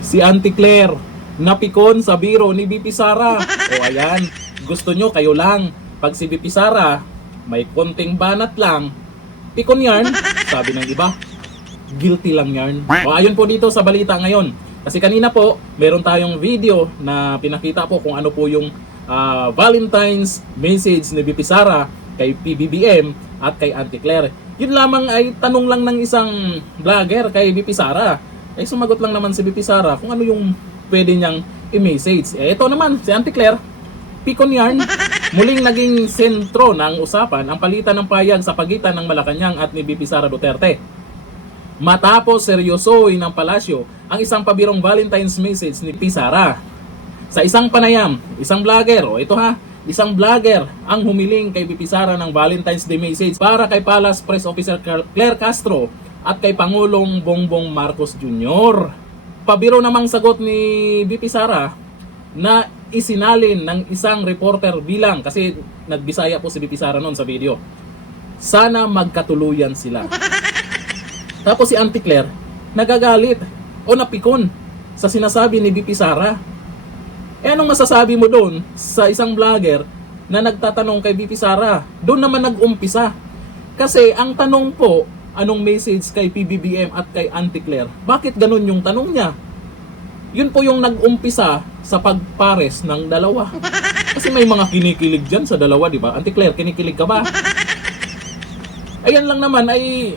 Si Auntie Claire, napikon sa biro ni BP Sara. O ayan, gusto nyo kayo lang. Pag si BP Sara, may konting banat lang, pikon yarn, sabi ng iba. Guilty lang yarn. O ayun po dito sa balita ngayon. Kasi kanina po, meron tayong video na pinakita po kung ano po yung Valentine's message ni BP Sara kay PBBM at kay Auntie Claire. Yun lamang ay tanong lang ng isang vlogger kay BP Sara. Ay sumagot lang naman si BP Sara kung ano yung pwede niyang i-message. Ito naman, si Auntie Claire, pikon yarn. Muling naging sentro ng usapan ang palitan ng payag sa pagitan ng Malacanang at ni BP Sara Duterte. Matapos seryosohin ng palasyo ang isang pabirong Valentine's message ni BP Sara. Sa isang panayam, isang vlogger, isang vlogger ang humiling kay BP Sara ng Valentine's Day message para kay Palace Press Officer Claire Castro at kay Pangulong Bongbong Marcos Jr. Pabiro namang sagot ni BP Sara na isinalin ng isang reporter bilang, kasi nagbisaya po si BP Sara noon sa video, sana magkatuluyan sila. Tapos si Auntie Claire nagagalit o napikon sa sinasabi ni BP Sara. Anong masasabi mo doon sa isang vlogger na nagtatanong kay BP Sara? Doon naman nag-umpisa. Kasi ang tanong po, anong message kay PBBM at kay Auntie Claire? Bakit ganun yung tanong niya? Yun po yung nag-umpisa sa pagpares ng dalawa. Kasi may mga kinikilig dyan sa dalawa, di ba? Auntie Claire, kinikilig ka ba? Ayan lang naman ay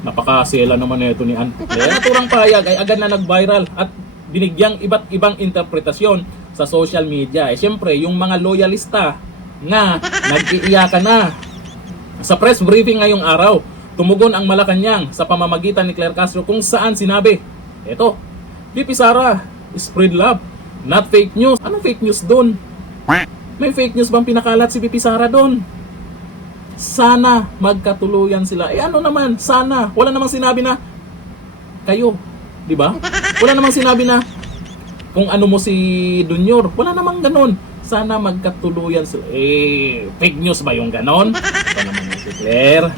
napakasela naman na ito ni Auntie Claire. Naturang pahayag ay agad na nag-viral at binigyang iba't ibang interpretasyon sa social media. Siyempre, yung mga loyalista nga nag-iiyakan na. Sa press briefing ngayong araw, tumugon ang Malacanang sa pamamagitan ni Claire Castro kung saan sinabi, eto, BP Sara, spread love, not fake news. Anong fake news doon? May fake news bang pinakalat si BP Sara doon? Sana magkatuluyan sila. Ano naman? Sana. Wala namang sinabi na kayo. Di ba? Wala namang sinabi na kung ano mo si Junior. Wala namang ganon. Sana magkatuluyan sila. Fake news ba yung ganon? Ito naman si Claire.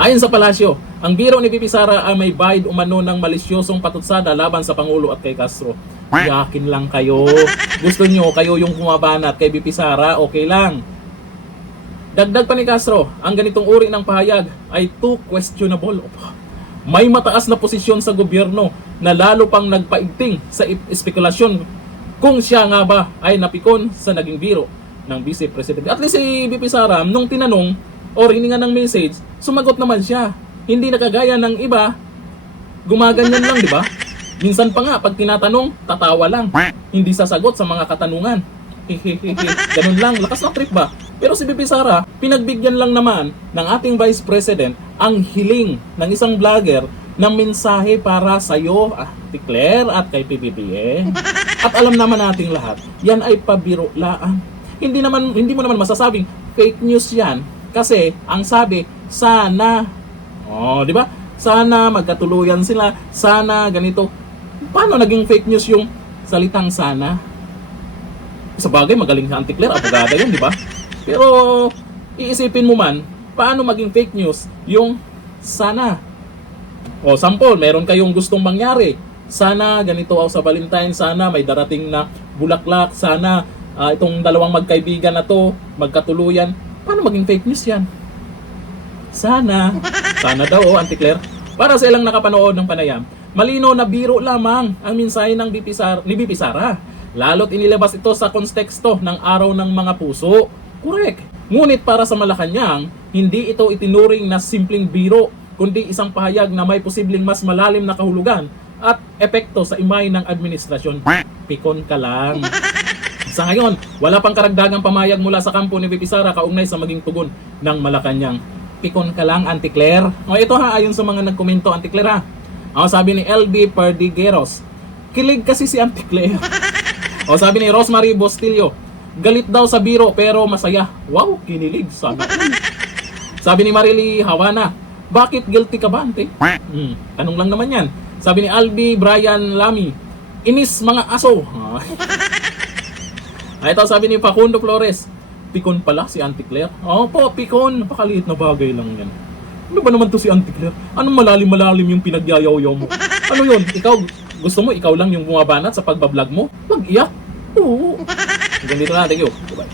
Ayon sa palasyo, ang biro ni BP Sara ay may bayad umano ng malisyosong patutsada laban sa Pangulo at kay Castro. Yakin lang kayo. Gusto nyo kayo yung kumabanat kay BP Sara, okay lang. Dagdag pa ni Castro, ang ganitong uri ng pahayag ay too questionable. May mataas na posisyon sa gobyerno na lalo pang nagpaigting sa espekulasyon kung siya nga ba ay napikon sa naging biro ng Vice President. At least si BP Sara, nung tinanong o hiningan ng message, sumagot naman siya. Hindi nakagaya ng iba, gumaganyan lang, di ba? Minsan pa nga, pag tinatanong, tatawa lang. Hindi sasagot sa mga katanungan. Ganun lang, lakas ng trip ba? Pero si BP Sara, pinagbigyan lang naman ng ating Vice President ang hiling ng isang vlogger ng mensahe para sa iyo, Auntie Claire at kay PBBM. At alam naman nating lahat, yan ay pabiro laan. Hindi mo naman masasabing fake news yan kasi ang sabi, sana. Oh, di ba? Sana magkatuluyan sila, sana ganito. Paano naging fake news yung salitang sana? Sa bagay, magaling si Auntie Claire, abogada yun, di ba? Pero iisipin mo man, paano maging fake news yung sana? O sample, meron kayong gustong mangyari. Sana ganito ako sa Valentine, sana may darating na bulaklak, sana itong dalawang magkaibigan na to, magkatuluyan. Paano maging fake news yan? Sana. Sana daw, Auntie Claire. Para sa ilang nakapanood ng panayam, malino na biro lamang ang mensahe ng ni BP Sara. Lalo't inilabas ito sa konteksto ng Araw ng Mga Puso. Correct. Ngunit para sa Malacanang, hindi ito itinuring na simpleng biro, kundi isang pahayag na may posibleng mas malalim na kahulugan at epekto sa imay ng administrasyon. Pikon ka lang. Sa ngayon, wala pang karagdagang pamayag mula sa kampo ni BP Sara kaugnay sa maging tugon ng Malacanang. Pikon ka lang, Auntie Claire. O ito ayon sa mga nagkomento, Auntie Claire O sabi ni LB Perdigueros, kilig kasi si Auntie Claire. O sabi ni Rosemary Bostillo, galit daw sa biro pero masaya. Wow, kinilig. Sana. Sabi ni Marily Hawana, bakit guilty ka ba, Auntie? Tanong lang naman yan. Sabi ni Albi Brian Lamy, inis mga aso. Ito sabi ni Facundo Flores, pikon pala si Auntie Claire. Opo, pikon. Napakaliit na bagay lang yan. Ano ba naman to si Auntie Claire? Anong malalim-malalim yung pinagyayaw mo? Ano yun? Ikaw, Gusto mo ikaw lang yung bumabanat sa pagbablog mo? Mag-iyak. Oo. Hanggang dito na. Thank you. Bye-bye.